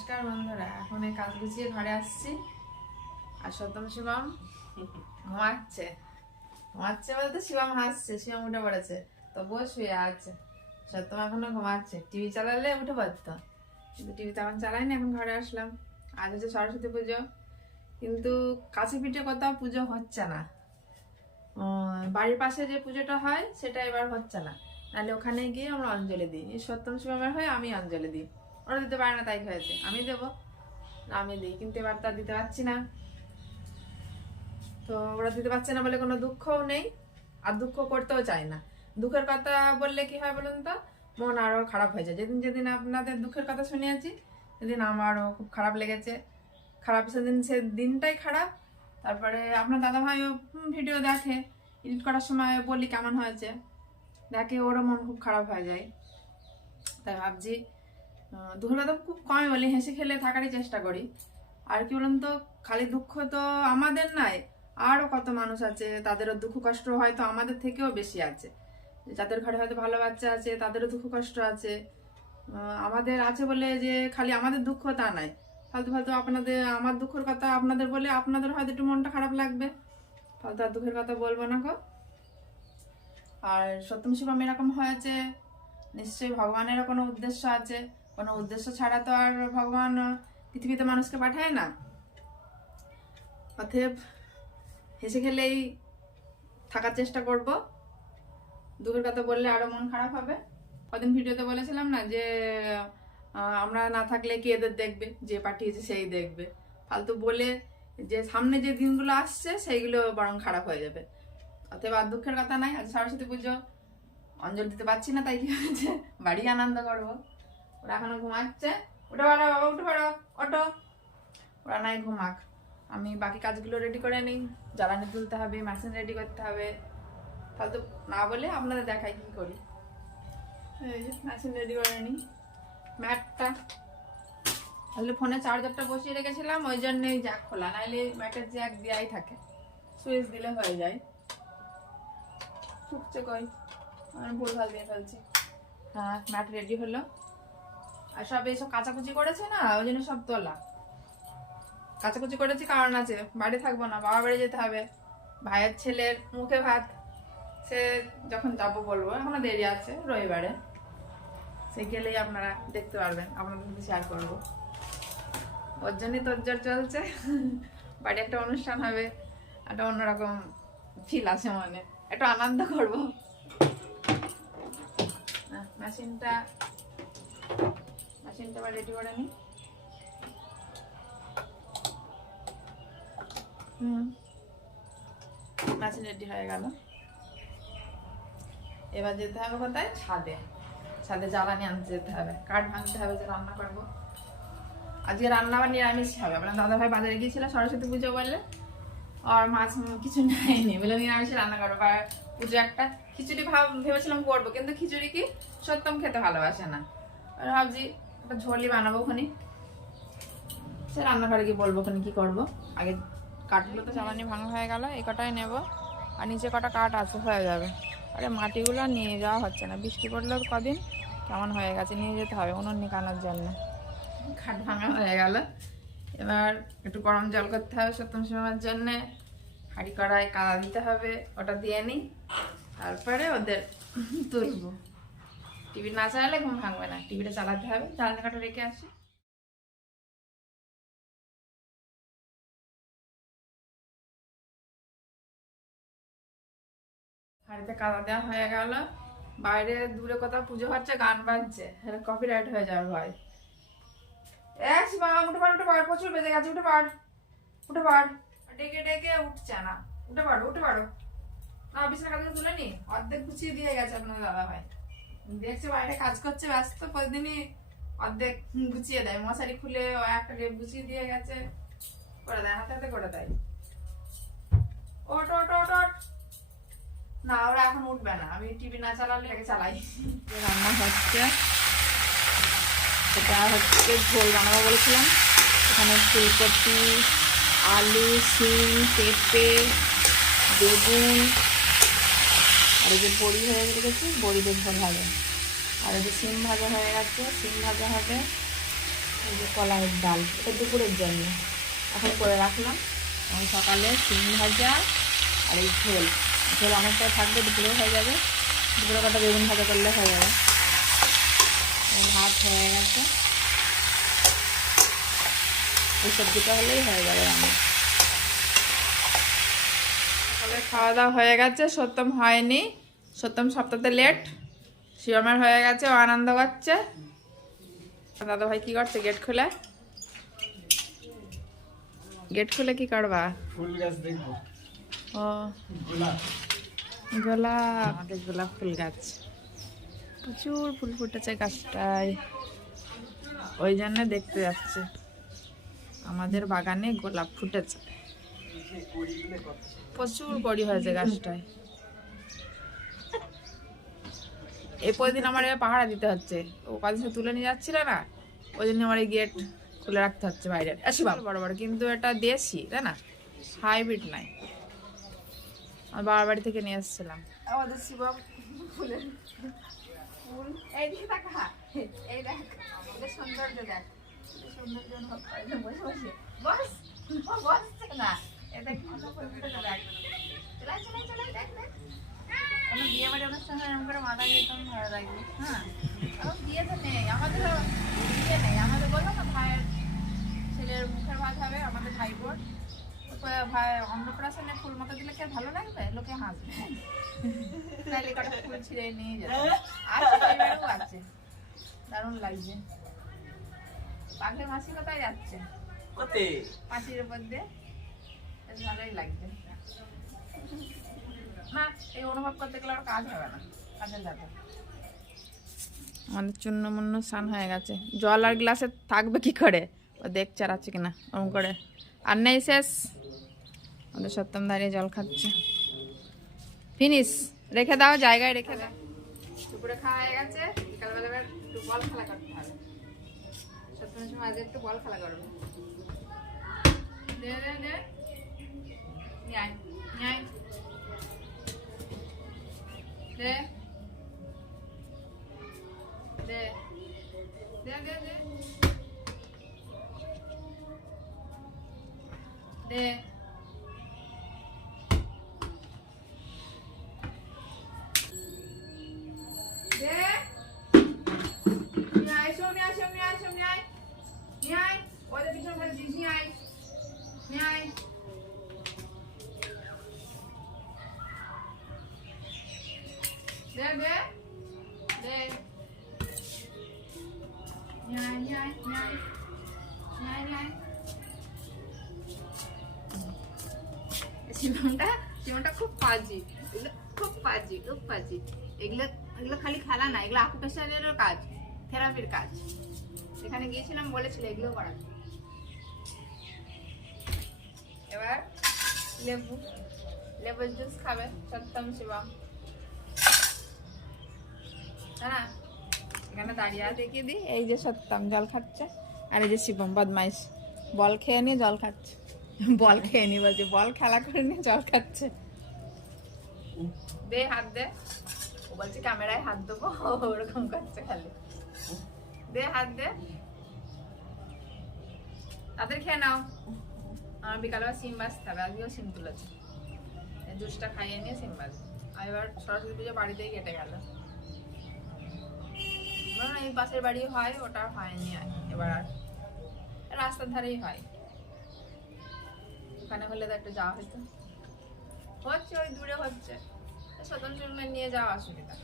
নমস্কার বন্ধুরা, এখন এই কাজ গুছিয়ে ঘরে আসছি। আর সত্যম শিবম ঘুমাচ্ছে বলতে শিবম হাসছে। শিবম উঠে পড়েছে, তবুও শুয়ে আছে। সত্যম এখনো ঘুমাচ্ছে। টিভি চালালে উঠে পড়তো, কিন্তু টিভি তো এখন চালাইনি। এখন ঘরে আসলাম। আজ হচ্ছে সরস্বতী পুজো, কিন্তু কাছে পিঠে কোথাও পুজো হচ্ছে না। বাড়ির পাশে যে পুজোটা হয় সেটা এবার হচ্ছে না। নাহলে ওখানে গিয়ে আমরা অঞ্জলি দিই। এই সত্যম শিবমের হয়ে আমি অঞ্জলি দিই। ওরা দিতে পারে না, তাই হয়েছে আমি দেবো, আমি দিই। কিন্তু এবার তো দিতে পারছি না। তো ওরা দিতে পারছে না বলে কোনো দুঃখও নেই, আর দুঃখ করতেও চাই না। দুঃখের কথা বললে কি হয় বলুন তো, মন আরো খারাপ হয়ে যায়। যেদিন যেদিন আপনাদের দুঃখের কথা শুনিয়েছি সেদিন আমারও খুব খারাপ লেগেছে। সেদিন সে দিনটাই খারাপ। তারপরে আপনার দাদা ভাইও ভিডিও দেখে, এডিট করার সময় বলি কেমন হয়েছে, দেখে ওরও মন খুব খারাপ হয়ে যায়। তাই ভাবছি দুঃখের কথা খুব কমই বলি, হেসে খেলে থাকারই চেষ্টা করি। আর কি বলুন তো, খালি দুঃখ তো আমাদের নাই, আরও কত মানুষ আছে তাদেরও দুঃখ কষ্ট হয়তো আমাদের থেকেও বেশি আছে। যাদের ঘরে হয়তো ভালো বাচ্চা আছে তাদেরও দুঃখ কষ্ট আছে। আমাদের আছে বলে যে খালি আমাদের দুঃখ তা নাই, ফালতু ফালতু আমার দুঃখের কথা আপনাদের বলে আপনাদের হয়তো একটু মনটা খারাপ লাগবে। ফালতু আর দুঃখের কথা বলবো না গো। আর সত্যম শিবম এরকম হয়েছে, নিশ্চয়ই ভগবানেরও কোনো উদ্দেশ্য আছে। কোনো উদ্দেশ্য ছাড়া তো আর ভগবান পৃথিবীতে মানুষকে পাঠায় না। অতএব হেসে খেলেই থাকার চেষ্টা করব। দুঃখের কথা বললে আরো মন খারাপ হবে। কদিন ভিডিওতে বলেছিলাম না যে আমরা না থাকলে কে এদের দেখবে, যে পাঠিয়েছে সেই দেখবে। ফালতু বলে যে সামনে যে দিনগুলো আসছে সেইগুলো বরং খারাপ হয়ে যাবে। অতএব আর দুঃখের কথা নাই। আজ সরস্বতী পুজো, অঞ্জলি দিতে পারছি না, তাই কি হয়েছে, বাড়ি আনন্দ করবো। ওরা এখনো ঘুমাচ্ছে। উঠে পারো বাবা, উঠে পারো, অটো। ওরা নাই ঘুমাক, আমি বাকি কাজগুলো রেডি করে নিই। জ্বালানি তুলতে হবে, মেশিন রেডি করতে হবে। ফালতু না বলে আপনাদের দেখাই কি করি। এই যে মেশিন রেডি করে নিই। ম্যাটটা তাহলে ফোনে চার্জারটা বসিয়ে রেখেছিলাম, ওই জন্যই জ্যাক খোলা, নাহলে ম্যাটের জ্যাক দেওয়াই থাকে, সুইচ দিলে হয়ে যায়। ঠুকছে কই, আমি ভুলভাল দিয়ে ফেলছি। হ্যাঁ, ম্যাট রেডি হলো। আর সব এইসব কাচাকুচি করেছে না, ওই জন্য সব তোলা। কাচাকুচি করেছি কারণ আছে, বাড়ি থাকবো না, বাবা বাড়ি যেতে হবে। ভাইয়ের ছেলের মুখে ভাত, সে যখন যাবো বলবো, এখনো দেরি আছে, রবিবারে সে গেলেই আপনারা দেখতে পারবেন, আপনাদের সাথে শেয়ার করবো। ওর জন্যই তোরজোর চলছে। বাড়ি একটা অনুষ্ঠান হবে, একটা অন্যরকম ফিল আছে মনে, একটু আনন্দ করবো। মেশিনটা আবার রেডি করে নিই। মেশিন রেডি হয়ে গেল। এবার যেতে হবে কোথায়, ছাদে জ্বালানি আনতে যেতে হবে, কাঠ ভাঙতে হবে, যে রান্না করবো। আজকে রান্না আবার নিরামিষ হবে। আপনার দাদা ভাই বাজারে গিয়েছিল সরস্বতী পুজো বলে, আর মাছ কিছু নেয়নি, বলে নিরামিষে রান্না করবো। আর পুজো একটা খিচুড়ি ভেবেছিলাম করবো, কিন্তু খিচুড়ি কি সত্যম খেতে ভালোবাসে না। আর ভাবছি একটা ঝোলই বানাবো ওখানে, সে রান্নাঘরে গিয়ে বলবো ওখানে কি করবো। আগে কাঠগুলো তো জ্বালানি ভাঙা হয়ে গেল, এই কটাই নেবো, আর নিচে কটা কাঠ আছে, হয়ে যাবে। আরে মাটিগুলো নিয়ে যাওয়া হচ্ছে না, বৃষ্টি পড়লেও কদিন কেমন হয়ে গেছে, নিয়ে যেতে হবে উনুন নিকানোর জন্য। কাঠ ভাঙা হয়ে গেল। এবার একটু গরম জল করতে হবে সত্যম শিবমের জন্যে, হাঁড়ি কড়াই কাদা দিতে হবে, ওটা দিয়ে নিই, তারপরে ওদের তুলবো। টিভি না চালালে ঘুম ভাঙবে না, টিভিটা চালাতে হবে। জ্বালানি কাঠা রেখে আসি। হাঁড়িতে কাদা দেওয়া হয়ে গেল। বাইরে দূরে কোথাও পুজো হচ্ছে, গান বাজছে, কপিরাইট হয়ে যাবে ভয়। উঠে পার, প্রচুর বেজে গেছে, উঠে পার। ডেকে ডেকে উঠছে না, উঠে পারো। না, বিছানা কাঁথা তুলে নি, অর্ধেক গুছিয়ে দিয়ে গেছে আপনার দাদা ভাই। দেখছে বাইরে কাজ করছে, ব্যস্ত, প্রতিদিনই অর্ধেক গুছিয়ে দেয়। মশারি খুলে একটা লেপ গুছিয়ে দিয়ে গেছে, করে দেয়, হাতে হাতে করে দেয়। ওট। না, ওরা এখন উঠবে না, আমি টিভি না চালালে আগে চালাই। রান্না হচ্ছে, এটা হচ্ছে ঝোল বানাবো বলেছিলাম। এখানে ফুলকপি, আলু, শিম, পেঁপে, বেগুন, আর এই যে বড়ি হয়ে গেছে, বড়ি দিয়ে ঝোল হবে। আর এই যে শিম ভাজা হয়ে গেছে, শিম ভাজা হবে। এই যে কলাইয়ের ডাল, এটা দুপুরের জন্য এখন করে রাখলাম। এবং সকালে সিম ভাজা আর এই ঝোল অনেকটা থাকবে, দুপুরে হয়ে যাবে। দুপুরে কটা বেগুন ভাজা করলে হয়ে যাবে। ভাত হয়ে গেছে, এই সবজিটা হলেই হয়ে যাবে আমার। সকালে খাওয়া দাওয়া হয়ে গেছে, সত্যম হয়নি, সত্যম সপ্তাহে লেট। শিবমের হয়ে গেছে, ও আনন্দ করছে। দাদা ভাই কি করছে? গেট খুলে কি করবা? ফুল গাছ দেখবো। ও গোলাপ, আমাদের গোলাপ ফুল গাছ, প্রচুর ফুল ফুটেছে গাছটায়, ওই জন্য দেখতে যাচ্ছে। আমাদের বাগানে গোলাপ ফুটেছে, প্রচুর কড়ি হয়েছে গাছটায়। এই কদিন আমার পাহারা দিতে হচ্ছে, ও কদিন তুলে নিয়ে যাচ্ছিল না, ওই জন্য আমার এই গেট খুলে রাখতে হচ্ছে বাইরে। আসি বড় বড়, কিন্তু এটা দেশি, তাই না, হাইব্রিড নাই। আমার বাবার বাড়ি থেকে নিয়ে এসেছিলাম। আমাদের শিবম ফুলের ফুল, এই দিকে তাকা, এই দেখ আমাদের সৌন্দর্য, দেখ সৌন্দর্য অনুভব করে বসে বসে। বস, বসছে না, এটা কত ফুল ফুটেছে দেখ। চলে দেখ দেখ। কোনো বিয়ে বাড়ি অনুষ্ঠান এরকম করে মাথায় যেতাম, ভালো লাগবে। হ্যাঁ, বিয়ে তো নেই আমাদের, বিয়ে নেই আমাদের। বললাম না ভাইয়ের ছেলের মুখের ভাত হবে, আমাদের ভাই বোন। ভাই অন্নপ্রাশনে ফুল মতো দিলে কে ভালো লাগবে, লোকে হাসবে, তাইলে কটা ফুল ছিঁড়ে নিয়ে যাবে। আর আছে, দারুণ লাগছে। পাখির মাসি কোথায় যাচ্ছে? পাখির উপর দিয়ে, বেশ ভালোই লাগছে। না, এই অনুভব করতে গেলে আর কাজ হবে না, কাজের যাবে। আমাদের চূর্ণ মুন্ন স্নান হয়ে গেছে, জল আর গ্লাসে থাকবে কি করে, ও দেখছে আর আছে কিনা ওরকম করে। আর নেই, শেষ। আমাদের সত্যম দাঁড়িয়ে জল খাচ্ছে, ফিনিশ। রেখে দাও, জায়গায় রেখে দাও। দুপুরে খাওয়া হয়ে গেছে, বিকালবেলা একটু বল খেলা করতে হবে। সত্যমের সময় আজ একটু বল খেলা করবো। দে দে দে, নিয়ে আয়, নিয়ে আয়, দে দে দে দে দে দে। জীবনটা খুব পাজি, খুব পাজি, খুব পাজি। এগুলো এগুলো খালি খেলা না, এগুলো অকুপেশনেরও কাজ, থেরাপির কাজ। এখানে গিয়েছিলাম, বলেছিল এগুলো করাতে। এবার লেবুর জুস খাবে সত্যম শিবম, হ্যাঁ। এখানে দাঁড়িয়ে দেখিয়ে দিই, এই যে সত্যম জল খাচ্ছে, আর এই যে শিবম বদমাইশ বল খেয়ে নিয়ে জল খাচ্ছে। বল খেয়ে নি বলছে, বল খেলা করে নিয়ে জল খাচ্ছে। দে হাত দে, ও বলছে ক্যামেরায় হাত দেবো, ওরকম করছে খালি। দে হাত দে, তাদের খেয়ে নাও। আমার বিকালবেলা সিম বাজতে হবে, আজকেও সিম তুলেছে। জুসটা খাইয়ে নিয়ে সিম বাজবে। আর এবার সরস্বতী পুজো বাড়িতেই কেটে গেল। এই পাশের বাড়ি হয়, ওটা হয়নি এবার, আর রাস্তার ধারেই হয়। ওখানে হলে তো একটু যাওয়া হতো, হচ্ছে ওই দূরে হচ্ছে, স্বতন্ত্র নিয়ে যাওয়া অসুবিধা।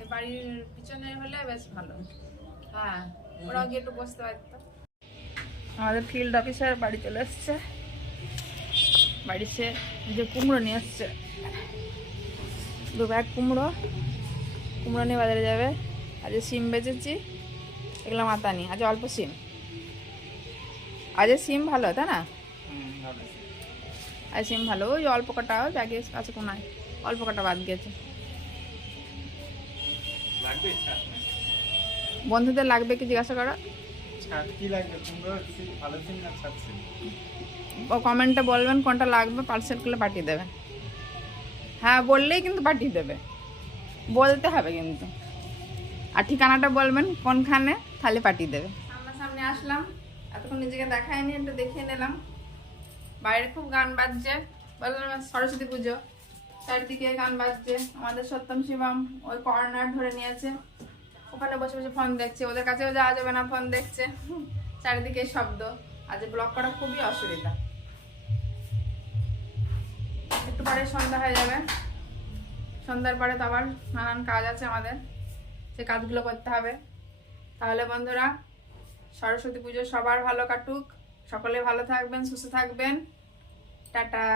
এই বাড়ির পিছনে হলে বেশ ভালো, হ্যাঁ, ওরাও গিয়ে একটু বসতে পারতো। আমাদের ফিল্ড অফিসার বাড়ি চলে এসছে, বাড়ি সে যে কুমড়ো নিয়ে এসছে, 2 ব্যাগ কুমড়ো নিয়ে বাজারে যাবে। আজ সিম বেচেছি, এগুলো মাতানি, আজ অল্প সিম। আজ সিম ভালো, তাই না? আজ সিম ভালো, ওই অল্প কটা ব্যাগে আছে, কোনায় অল্প কটা বাদ গেছে। বন্ধুদের লাগবে কি জিজ্ঞাসা করো, ও কমেন্টে বলবেন কোনটা লাগবে, পার্সেল করলে পাঠিয়ে দেবে। হ্যাঁ বললেই কিন্তু পাঠিয়ে দেবে, বলতে হবে কিন্তু, আর ঠিকানাটা বলবেন কোনখানে, তাহলে পাঠিয়ে দেবে। সামনাসামনি নিয়ে আসলাম, এতক্ষণ নিজেকে দেখায়নি, একটু দেখিয়ে নিলাম। বাইরে খুব গান বাজছে, বললাম সরস্বতী পুজো, চারদিকে গান বাজছে। আমাদের সত্যম শিবম ওই কর্নার ধরে নিয়েছে, ওখানে বসে বসে ফোন দেখছে, ওদের কাছেও যাওয়া যাবে না, ফোন দেখছে, চারিদিকে শব্দ। আজ ব্লগ করা খুবই অসুবিধা। একটু পরে সন্ধ্যা হয়ে যাবে, সন্ধ্যার পরে তো আবার নানান কাজ আছে আমাদের, সে কাজগুলো করতে হবে। তাহলে বন্ধুরা, সরস্বতী পুজো সবার ভালো কাটুক, সকলে ভালো থাকবেন, সুস্থ থাকবেন, টাটা।